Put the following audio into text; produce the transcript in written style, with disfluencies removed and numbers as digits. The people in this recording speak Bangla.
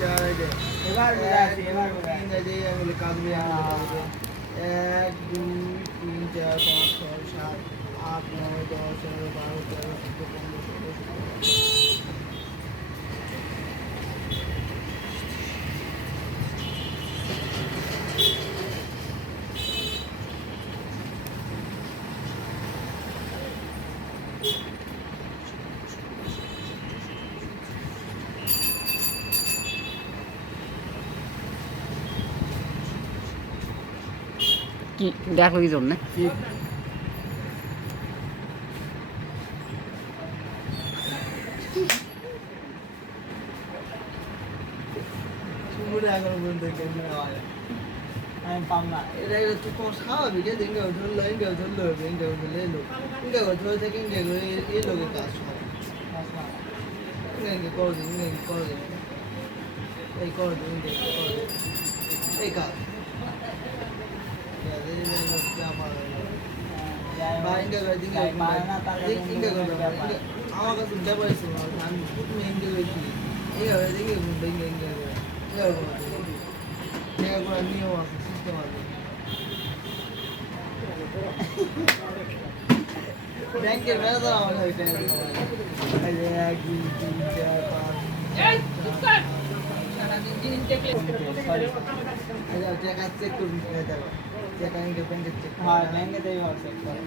চার এবার বুঝা আছে এবার বুঝা তিন এই যে আঙুলে কাঁদবে আঙুলে 1 2 3 4 5 6 7 8 9 10 11 12 13 14 15 16 কি দেখো কি জন্য সুমুরে এখন বন্ধ করে আওয়াজ আমি পাম না এটা তো কোন স্বাভাবিক যে দিন গেল ধরলো ইন গেল ধরলো ইন গেল ধরলে লো ইন গেল ধরে থেকে ইন গেল এই লোকের কাজ ইন গেল করে দিন ইন গেল করে দিন এই করে দিন ইন গেল করে দিন এই কাজ বা ইন গেল দিন গেল ইন গেল আমার কাছে যাবো এসে আমি খুব ইন গেল কি এই হবে দিন গেল ইন গেল ইন গেল জায়গা করে নিয়ম আছে সিস্টেম আছে ব্যাংকের ম্যানেজার আমার হইতে এই যে 1 2 3 4 5 এই চুপ সারাদিন জিনিস দেখলে এই যে টাকা চেক করবি না দাও টাকা ইনকে ব্যাংকে চেক হ্যাঁ ব্যাংকে দেই চেক করে